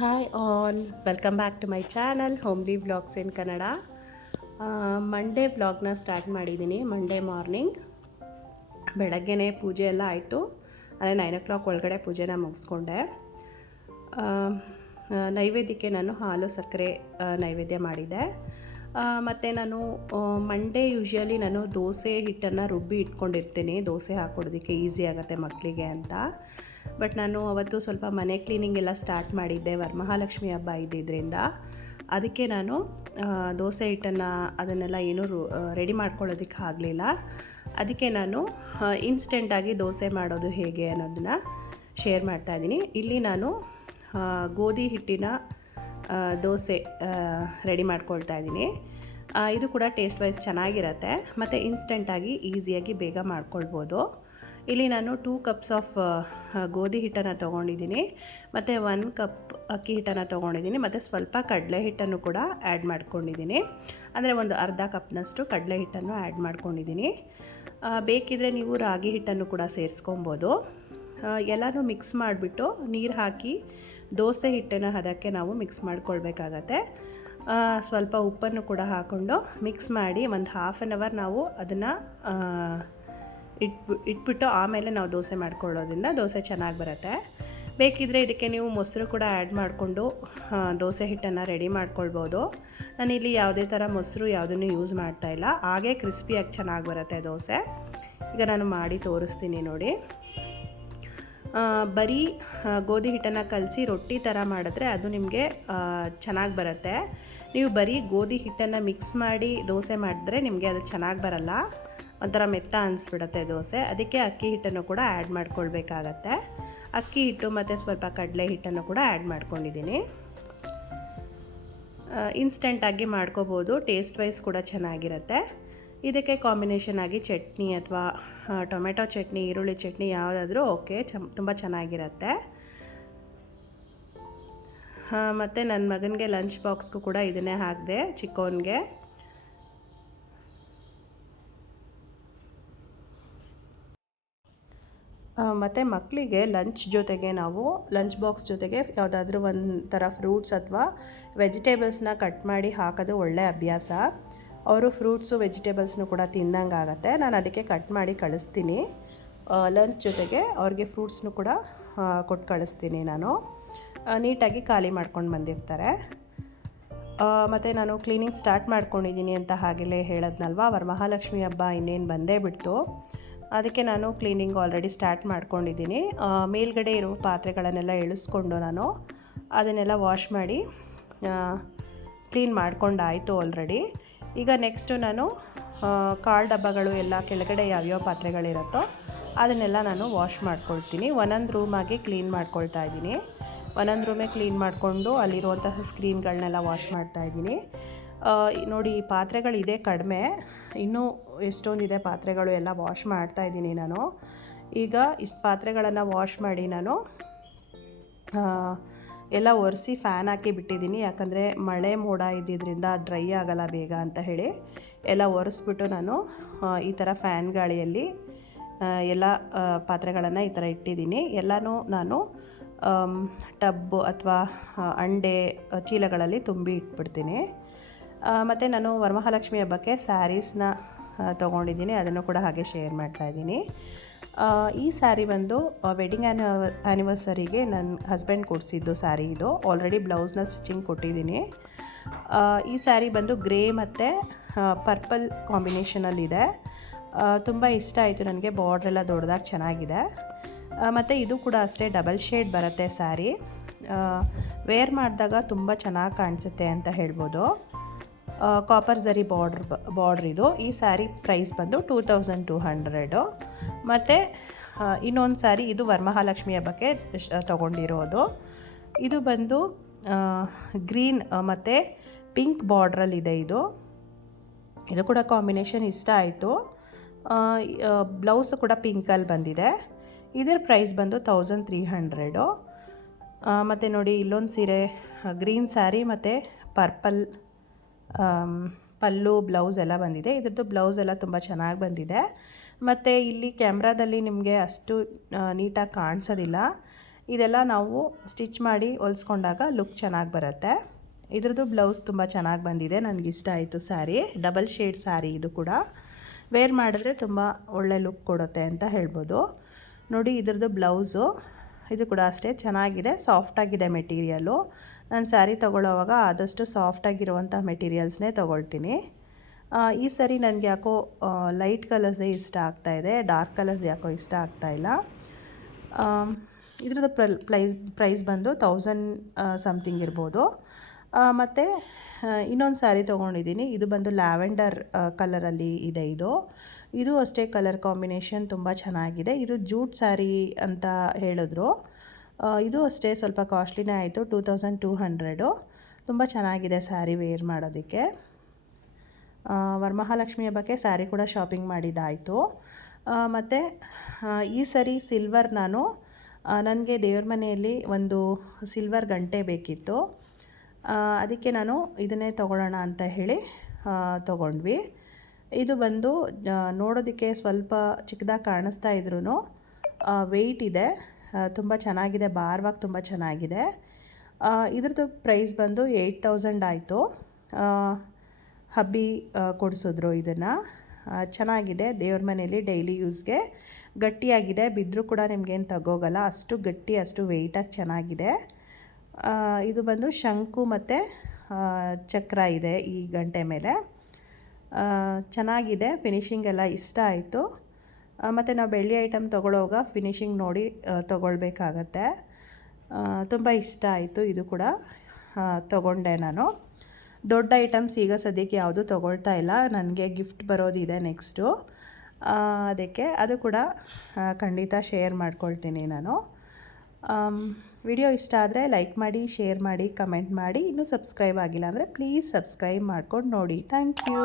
Hi all, welcome back to my channel homely vlogs in Kannada. Monday ವ್ಲಾಗ್ನ start ಮಾಡಿದ್ದೀನಿ. Monday morning ಬೆಳಗ್ಗೆನೇ ಪೂಜೆ ಎಲ್ಲ ಆಯಿತು. ಅದೇ 9 o'clock ಒಳಗಡೆ ಪೂಜೆನ ಮುಗಿಸ್ಕೊಂಡೆ. ನೈವೇದ್ಯಕ್ಕೆ ನಾನು ಹಾಲು ಸಕ್ಕರೆ ನೈವೇದ್ಯ ಮಾಡಿದ್ದೆ. ಮತ್ತು ನಾನು ಮಂಡೇ ಯೂಶ್ವಲಿ ನಾನು ದೋಸೆ ಹಿಟ್ಟನ್ನು ರುಬ್ಬಿ ಇಟ್ಕೊಂಡಿರ್ತೀನಿ, ದೋಸೆ ಹಾಕ್ಕೊಡೋದಕ್ಕೆ ಈಸಿ ಆಗುತ್ತೆ ಮಕ್ಕಳಿಗೆ ಅಂತ. ಬಟ್ ನಾನು ಅವತ್ತು ಸ್ವಲ್ಪ ಮನೆ ಕ್ಲೀನಿಂಗ್ ಎಲ್ಲ ಸ್ಟಾರ್ಟ್ ಮಾಡಿದ್ದೆ, ವರಮಹಾಲಕ್ಷ್ಮಿ ಹಬ್ಬ ಇದ್ದಿದ್ದರಿಂದ. ಅದಕ್ಕೆ ನಾನು ದೋಸೆ ಹಿಟ್ಟನ್ನು ಅದನ್ನೆಲ್ಲ ಏನೂ ರೆಡಿ ಮಾಡ್ಕೊಳ್ಳೋದಕ್ಕೆ ಆಗಲಿಲ್ಲ. ಅದಕ್ಕೆ ನಾನು ಇನ್ಸ್ಟೆಂಟಾಗಿ ದೋಸೆ ಮಾಡೋದು ಹೇಗೆ ಅನ್ನೋದನ್ನು ಶೇರ್ ಮಾಡ್ತಾಯಿದ್ದೀನಿ. ಇಲ್ಲಿ ನಾನು ಗೋಧಿ ಹಿಟ್ಟಿನ ದೋಸೆ ರೆಡಿ ಮಾಡ್ಕೊಳ್ತಾ ಇದ್ದೀನಿ. ಇದು ಕೂಡ ಟೇಸ್ಟ್ ವೈಸ್ ಚೆನ್ನಾಗಿರುತ್ತೆ ಮತ್ತು ಇನ್ಸ್ಟೆಂಟಾಗಿ ಈಸಿಯಾಗಿ ಬೇಗ ಮಾಡ್ಕೊಳ್ಬೋದು. ಇಲ್ಲಿ ನಾನು 2 cups ಆಫ್ ಗೋಧಿ ಹಿಟ್ಟನ್ನು ತೊಗೊಂಡಿದ್ದೀನಿ ಮತ್ತು 1 cup ಅಕ್ಕಿ ಹಿಟ್ಟನ್ನು ತೊಗೊಂಡಿದ್ದೀನಿ ಮತ್ತು ಸ್ವಲ್ಪ ಕಡಲೆ ಹಿಟ್ಟನ್ನು ಕೂಡ ಆ್ಯಡ್ ಮಾಡ್ಕೊಂಡಿದ್ದೀನಿ. ಅಂದರೆ ಒಂದು ಅರ್ಧ ಕಪ್ನಷ್ಟು ಕಡಲೆ ಹಿಟ್ಟನ್ನು ಆ್ಯಡ್ ಮಾಡ್ಕೊಂಡಿದ್ದೀನಿ. ಬೇಕಿದ್ದರೆ ನೀವು ರಾಗಿ ಹಿಟ್ಟನ್ನು ಕೂಡ ಸೇರಿಸ್ಕೊಬೋದು. ಎಲ್ಲನೂ ಮಿಕ್ಸ್ ಮಾಡಿಬಿಟ್ಟು ನೀರು ಹಾಕಿ ದೋಸೆ ಹಿಟ್ಟಿನ ಹದಕ್ಕೆ ನಾವು ಮಿಕ್ಸ್ ಮಾಡ್ಕೊಳ್ಬೇಕಾಗತ್ತೆ. ಸ್ವಲ್ಪ ಉಪ್ಪನ್ನು ಕೂಡ ಹಾಕ್ಕೊಂಡು ಮಿಕ್ಸ್ ಮಾಡಿ ಒಂದು 1/2 hour ನಾವು ಅದನ್ನು ಇಟ್ಬಿಟ್ಟು ಆಮೇಲೆ ನಾವು ದೋಸೆ ಮಾಡ್ಕೊಳ್ಳೋದ್ರಿಂದ ದೋಸೆ ಚೆನ್ನಾಗಿ ಬರುತ್ತೆ. ಬೇಕಿದ್ದರೆ ಇದಕ್ಕೆ ನೀವು ಮೊಸರು ಕೂಡ ಆ್ಯಡ್ ಮಾಡಿಕೊಂಡು ದೋಸೆ ಹಿಟ್ಟನ್ನು ರೆಡಿ ಮಾಡ್ಕೊಳ್ಬೋದು. ನಾನಿಲ್ಲಿ ಯಾವುದೇ ಥರ ಮೊಸರು ಯಾವುದನ್ನು ಯೂಸ್ ಮಾಡ್ತಾಯಿಲ್ಲ, ಹಾಗೇ ಕ್ರಿಸ್ಪಿಯಾಗಿ ಚೆನ್ನಾಗಿ ಬರುತ್ತೆ ದೋಸೆ. ಈಗ ನಾನು ಮಾಡಿ ತೋರಿಸ್ತೀನಿ ನೋಡಿ. ಬರೀ ಗೋಧಿ ಹಿಟ್ಟನ್ನು ಕಲಸಿ ರೊಟ್ಟಿ ಥರ ಮಾಡಿದ್ರೆ ಅದು ನಿಮಗೆ ಚೆನ್ನಾಗಿ ಬರುತ್ತೆ. ನೀವು ಬರೀ ಗೋಧಿ ಹಿಟ್ಟನ್ನು ಮಿಕ್ಸ್ ಮಾಡಿ ದೋಸೆ ಮಾಡಿದ್ರೆ ನಿಮಗೆ ಅದು ಚೆನ್ನಾಗಿ ಬರಲ್ಲ, ಒಂಥರ ಮೆತ್ತ ಅನಿಸ್ಬಿಡುತ್ತೆ ದೋಸೆ. ಅದಕ್ಕೆ ಅಕ್ಕಿ ಹಿಟ್ಟನ್ನು ಕೂಡ ಆ್ಯಡ್ ಮಾಡ್ಕೊಳ್ಬೇಕಾಗತ್ತೆ. ಅಕ್ಕಿ ಹಿಟ್ಟು ಮತ್ತು ಸ್ವಲ್ಪ ಕಡಲೆ ಹಿಟ್ಟನ್ನು ಕೂಡ ಆ್ಯಡ್ ಮಾಡ್ಕೊಂಡಿದ್ದೀನಿ. ಇನ್ಸ್ಟೆಂಟಾಗಿ ಮಾಡ್ಕೋಬೋದು, ಟೇಸ್ಟ್ ವೈಸ್ ಕೂಡ ಚೆನ್ನಾಗಿರುತ್ತೆ. ಇದಕ್ಕೆ ಕಾಂಬಿನೇಷನ್ ಆಗಿ ಚಟ್ನಿ ಅಥವಾ ಟೊಮೆಟೊ ಚಟ್ನಿ, ಈರುಳ್ಳಿ ಚಟ್ನಿ ಯಾವುದಾದ್ರೂ ಓಕೆ, ತುಂಬ ಚೆನ್ನಾಗಿರುತ್ತೆ. ಮತ್ತು ನನ್ನ ಮಗನಿಗೆ ಲಂಚ್ ಬಾಕ್ಸ್ಗೂ ಕೂಡ ಇದನ್ನೇ ಹಾಕಿದೆ, ಚಿಕ್ಕವನಿಗೆ. ಮತ್ತು ಮಕ್ಕಳಿಗೆ ಲಂಚ್ ಜೊತೆಗೆ ನಾವು ಲಂಚ್ ಬಾಕ್ಸ್ ಜೊತೆಗೆ ಯಾವುದಾದ್ರೂ ಒಂಥರ ಫ್ರೂಟ್ಸ್ ಅಥವಾ ವೆಜಿಟೇಬಲ್ಸ್ನ ಕಟ್ ಮಾಡಿ ಹಾಕೋದು ಒಳ್ಳೆಯ ಅಭ್ಯಾಸ. ಅವರು ಫ್ರೂಟ್ಸು ವೆಜಿಟೇಬಲ್ಸ್ನು ಕೂಡ ತಿಂದಂಗೆ ಆಗುತ್ತೆ. ನಾನು ಅದಕ್ಕೆ ಕಟ್ ಮಾಡಿ ಕಳಿಸ್ತೀನಿ. ಲಂಚ್ ಜೊತೆಗೆ ಅವ್ರಿಗೆ ಫ್ರೂಟ್ಸ್ನು ಕೂಡ ಕೊಟ್ಟು ಕಳಿಸ್ತೀನಿ. ನಾನು ನೀಟಾಗಿ ಖಾಲಿ ಮಾಡ್ಕೊಂಡು ಬಂದಿರ್ತಾರೆ. ಮತ್ತು ನಾನು ಕ್ಲೀನಿಂಗ್ ಸ್ಟಾರ್ಟ್ ಮಾಡ್ಕೊಂಡಿದ್ದೀನಿ ಅಂತ ಹಾಗೆಯೇ ಹೇಳೋದ್ನಲ್ವ, ವರಮಹಾಲಕ್ಷ್ಮಿ ಹಬ್ಬ ಇನ್ನೇನು ಬಂದೇ ಬಿಡ್ತು. ಅದಕ್ಕೆ ನಾನು ಕ್ಲೀನಿಂಗ್ ಆಲ್ರೆಡಿ ಸ್ಟಾರ್ಟ್ ಮಾಡ್ಕೊಂಡಿದ್ದೀನಿ. ಮೇಲ್ಗಡೆ ಇರುವ ಪಾತ್ರೆಗಳನ್ನೆಲ್ಲ ಇಳಿಸ್ಕೊಂಡು ನಾನು ಅದನ್ನೆಲ್ಲ ವಾಶ್ ಮಾಡಿ ಕ್ಲೀನ್ ಮಾಡ್ಕೊಂಡಾಯಿತು ಆಲ್ರೆಡಿ. ಈಗ ನೆಕ್ಸ್ಟು ನಾನು ಕಾಳು ಡಬ್ಬಗಳು ಎಲ್ಲ ಕೆಳಗಡೆ ಯಾವ್ಯಾವ ಪಾತ್ರೆಗಳಿರುತ್ತೋ ಅದನ್ನೆಲ್ಲ ನಾನು ವಾಶ್ ಮಾಡ್ಕೊಳ್ತೀನಿ. ಒಂದೊಂದು ರೂಮಾಗಿ ಕ್ಲೀನ್ ಮಾಡ್ಕೊಳ್ತಾ ಇದ್ದೀನಿ. ಒಂದೊಂದು ರೂಮೇ ಕ್ಲೀನ್ ಮಾಡಿಕೊಂಡು ಅಲ್ಲಿರುವಂತಹ ಸ್ಕ್ರೀನ್ಗಳನ್ನೆಲ್ಲ ವಾಶ್ ಮಾಡ್ತಾಯಿದ್ದೀನಿ. ನೋಡಿ, ಈ ಪಾತ್ರೆಗಳಿದೆ ಕಡಿಮೆ, ಇನ್ನೂ ಎಷ್ಟೊಂದಿದೆ ಪಾತ್ರೆಗಳು, ಎಲ್ಲ ವಾಶ್ ಮಾಡ್ತಾಯಿದ್ದೀನಿ ನಾನು. ಈಗ ಇಷ್ಟು ಪಾತ್ರೆಗಳನ್ನು ವಾಶ್ ಮಾಡಿ ನಾನು ಎಲ್ಲ ಒರೆಸಿ ಫ್ಯಾನ್ ಹಾಕಿ ಬಿಟ್ಟಿದ್ದೀನಿ. ಯಾಕಂದರೆ ಮಳೆ ಮೋಡ ಇದ್ದಿದ್ದರಿಂದ ಡ್ರೈ ಆಗೋಲ್ಲ ಬೇಗ ಅಂತ ಹೇಳಿ ಎಲ್ಲ ಒರೆಸ್ಬಿಟ್ಟು ನಾನು ಈ ಥರ ಫ್ಯಾನ್ ಗಾಳಿಯಲ್ಲಿ ಎಲ್ಲ ಪಾತ್ರೆಗಳನ್ನು ಈ ಥರ ಇಟ್ಟಿದ್ದೀನಿ. ಎಲ್ಲನೂ ನಾನು ಟಬ್ಬು ಅಥವಾ ಅಂಡೆ ಚೀಲಗಳಲ್ಲಿ ತುಂಬಿ ಇಟ್ಬಿಡ್ತೀನಿ. ಮತ್ತು ನಾನು ವರಮಹಾಲಕ್ಷ್ಮಿ ಹಬ್ಬಕ್ಕೆ ಸ್ಯಾರೀಸ್ನ ತೊಗೊಂಡಿದ್ದೀನಿ, ಅದನ್ನು ಕೂಡ ಹಾಗೆ ಶೇರ್ ಮಾಡ್ತಾಯಿದ್ದೀನಿ. ಈ ಸ್ಯಾರಿ ಬಂದು ವೆಡ್ಡಿಂಗ್ ಆ್ಯನಿವರ್ಸರಿಗೆ ನನ್ನ ಹಸ್ಬೆಂಡ್ ಕೊಡಿಸಿದ್ದು ಸ್ಯಾರಿ ಇದು. ಆಲ್ರೆಡಿ ಬ್ಲೌಸ್ನ ಸ್ಟಿಚಿಂಗ್ ಕೊಟ್ಟಿದ್ದೀನಿ. ಈ ಸ್ಯಾರಿ ಬಂದು ಗ್ರೇ ಮತ್ತು ಪರ್ಪಲ್ ಕಾಂಬಿನೇಷನಲ್ಲಿದೆ. ತುಂಬ ಇಷ್ಟ ಆಯಿತು ನನಗೆ, ಬಾರ್ಡ್ರೆಲ್ಲ ದೊಡ್ಡದಾಗಿ ಚೆನ್ನಾಗಿದೆ. ಮತ್ತು ಇದು ಕೂಡ ಅಷ್ಟೇ ಡಬಲ್ ಶೇಡ್ ಬರುತ್ತೆ ಸ್ಯಾರಿ. ವೇರ್ ಮಾಡಿದಾಗ ತುಂಬ ಚೆನ್ನಾಗಿ ಕಾಣಿಸುತ್ತೆ ಅಂತ ಹೇಳ್ಬೋದು. ಕಾಪರ್ ಝರಿ ಬಾರ್ಡ್ರ್ ಇದು. ಈ ಸ್ಯಾರಿ ಪ್ರೈಸ್ ಬಂದು 2200. ಮತ್ತು ಇನ್ನೊಂದು ಸ್ಯಾರಿ, ಇದು ವರಮಹಾಲಕ್ಷ್ಮಿ ಹಬ್ಬಕ್ಕೆ ತೊಗೊಂಡಿರೋದು. ಇದು ಬಂದು ಗ್ರೀನ್ ಮತ್ತು ಪಿಂಕ್ ಬಾರ್ಡ್ರಲ್ಲಿದೆ. ಇದು ಕೂಡ ಕಾಂಬಿನೇಷನ್ ಇಷ್ಟ ಆಯಿತು. ಬ್ಲೌಸು ಕೂಡ ಪಿಂಕಲ್ಲಿ ಬಂದಿದೆ. ಇದರ ಪ್ರೈಸ್ ಬಂದು 1300. ಮತ್ತು ನೋಡಿ, ಇಲ್ಲೊಂದು ಸೀರೆ ಗ್ರೀನ್ ಸ್ಯಾರಿ ಮತ್ತು ಪರ್ಪಲ್ ಪಲ್ಲು ಬ್ಲೌಸ್ ಎಲ್ಲ ಬಂದಿದೆ. ಇದ್ರದ್ದು ಬ್ಲೌಸ್ ಎಲ್ಲ ತುಂಬ ಚೆನ್ನಾಗಿ ಬಂದಿದೆ. ಮತ್ತು ಇಲ್ಲಿ ಕ್ಯಾಮ್ರಾದಲ್ಲಿ ನಿಮಗೆ ಅಷ್ಟು ನೀಟಾಗಿ ಕಾಣಿಸೋದಿಲ್ಲ, ಇದೆಲ್ಲ ನಾವು ಸ್ಟಿಚ್ ಮಾಡಿ ಹೊಲಿಸ್ಕೊಂಡಾಗ ಲುಕ್ ಚೆನ್ನಾಗಿ ಬರುತ್ತೆ. ಇದ್ರದ್ದು ಬ್ಲೌಸ್ ತುಂಬ ಚೆನ್ನಾಗಿ ಬಂದಿದೆ, ನನಗಿಷ್ಟ ಆಯಿತು ಸ್ಯಾರಿ. ಡಬಲ್ ಶೇಡ್ ಸ್ಯಾರಿ ಇದು ಕೂಡ. ವೇರ್ ಮಾಡಿದ್ರೆ ತುಂಬ ಒಳ್ಳೆ ಲುಕ್ ಕೊಡುತ್ತೆ ಅಂತ ಹೇಳ್ಬೋದು. ನೋಡಿ ಇದ್ರದ್ದು ಬ್ಲೌಸು, ಇದು ಕೂಡ ಅಷ್ಟೇ ಚೆನ್ನಾಗಿದೆ, ಸಾಫ್ಟಾಗಿದೆ ಮೆಟೀರಿಯಲು. ನಾನು ಸ್ಯಾರಿ ತೊಗೊಳ್ಳೋವಾಗ ಆದಷ್ಟು ಸಾಫ್ಟಾಗಿರುವಂಥ ಮೆಟೀರಿಯಲ್ಸ್ನೇ ತೊಗೊಳ್ತೀನಿ. ಈ ಸರಿ ನನಗೆ ಯಾಕೋ ಲೈಟ್ ಕಲರ್ಸೇ ಇಷ್ಟ ಆಗ್ತಾಯಿದೆ, ಡಾರ್ಕ್ ಕಲರ್ಸ್ ಯಾಕೋ ಇಷ್ಟ ಆಗ್ತಾಯಿಲ್ಲ. ಇದ್ರದ್ದು ಪ್ರೈಸ್ ಬಂದು 1000 ಸಮಥಿಂಗ್ ಇರ್ಬೋದು. ಮತ್ತು ಇನ್ನೊಂದು ಸ್ಯಾರಿ ತೊಗೊಂಡಿದ್ದೀನಿ, ಇದು ಬಂದು ಲ್ಯಾವೆಂಡರ್ ಕಲರಲ್ಲಿ ಇದೆ. ಇದು ಅಷ್ಟೇ ಕಲರ್ ಕಾಂಬಿನೇಷನ್ ತುಂಬ ಚೆನ್ನಾಗಿದೆ. ಇದು ಜೂಟ್ ಸ್ಯಾರಿ ಅಂತ ಹೇಳಿದ್ರು. ಇದು ಅಷ್ಟೇ ಸ್ವಲ್ಪ ಕಾಸ್ಟ್ಲಿನೇ ಆಯಿತು, 2200. ತುಂಬ ಚೆನ್ನಾಗಿದೆ ಸ್ಯಾರಿ ವೇರ್ ಮಾಡೋದಕ್ಕೆ. ವರಮಹಾಲಕ್ಷ್ಮಿ ಹಬ್ಬಕ್ಕೆ ಸ್ಯಾರಿ ಕೂಡ ಶಾಪಿಂಗ್ ಮಾಡಿದ್ದಾಯಿತು. ಮತ್ತು ಈ ಸರಿ ಸಿಲ್ವರ್ ನಾನು ನನಗೆ ದೇವ್ರ ಮನೆಯಲ್ಲಿ ಒಂದು ಸಿಲ್ವರ್ ಗಂಟೆ ಬೇಕಿತ್ತು. ಅದಕ್ಕೆ ನಾನು ಇದನ್ನೇ ತೊಗೊಳ್ಳೋಣ ಅಂತ ಹೇಳಿ ತೊಗೊಂಡ್ವಿ. ಇದು ಬಂದು ನೋಡೋದಕ್ಕೆ ಸ್ವಲ್ಪ ಚಿಕ್ಕದಾಗಿ ಕಾಣಿಸ್ತಾ ಇದ್ರೂ ವೆಯ್ಟ್ ಇದೆ, ತುಂಬ ಚೆನ್ನಾಗಿದೆ, ಭಾರವಾಗಿ ತುಂಬ ಚೆನ್ನಾಗಿದೆ. ಇದ್ರದ್ದು ಪ್ರೈಸ್ ಬಂದು 8000 ಆಯಿತು. ಹಬ್ಬಿ ಕೊಡಿಸಿದ್ರು ಇದನ್ನು. ಚೆನ್ನಾಗಿದೆ, ದೇವ್ರ ಮನೆಯಲ್ಲಿ ಡೈಲಿ ಯೂಸ್ಗೆ ಗಟ್ಟಿಯಾಗಿದೆ, ಬಿದ್ದರೂ ಕೂಡ ನಿಮಗೇನು ತಗೋಗಲ್ಲ, ಅಷ್ಟು ಗಟ್ಟಿ, ಅಷ್ಟು ವೆಯ್ಟಾಗಿ ಚೆನ್ನಾಗಿದೆ. ಇದು ಬಂದು ಶಂಕು ಮತ್ತು ಚಕ್ರ ಇದೆ ಈ ಗಂಟೆ ಮೇಲೆ. ಚೆನ್ನಾಗಿದೆ, ಫಿನಿಶಿಂಗ್ ಎಲ್ಲ ಇಷ್ಟ ಆಯಿತು. ಮತ್ತು ನಾವು ಬೆಳ್ಳಿ ಐಟಮ್ ತೊಗೊಳ್ಳೋವಾಗ ಫಿನಿಶಿಂಗ್ ನೋಡಿ ತೊಗೊಳ್ಬೇಕಾಗತ್ತೆ. ತುಂಬ ಇಷ್ಟ ಆಯಿತು, ಇದು ಕೂಡ ತೊಗೊಂಡೆ ನಾನು. ದೊಡ್ಡ ಐಟಮ್ಸ್ ಈಗ ಸದ್ಯಕ್ಕೆ ಯಾವುದೂ ತೊಗೊಳ್ತಾ ಇಲ್ಲ, ನನಗೆ ಗಿಫ್ಟ್ ಬರೋದಿದೆ ನೆಕ್ಸ್ಟು. ಅದಕ್ಕೆ ಅದು ಕೂಡ ಖಂಡಿತ ಶೇರ್ ಮಾಡ್ಕೊಳ್ತೀನಿ ನಾನು. ವಿಡಿಯೋ ಇಷ್ಟ ಆದರೆ ಲೈಕ್ ಮಾಡಿ, ಶೇರ್ ಮಾಡಿ, ಕಮೆಂಟ್ ಮಾಡಿ. ಇನ್ನೂ ಸಬ್ಸ್ಕ್ರೈಬ್ ಆಗಿಲ್ಲ ಅಂದರೆ ಪ್ಲೀಸ್ ಸಬ್ಸ್ಕ್ರೈಬ್ ಮಾಡ್ಕೊಂಡು ನೋಡಿ. Thank you.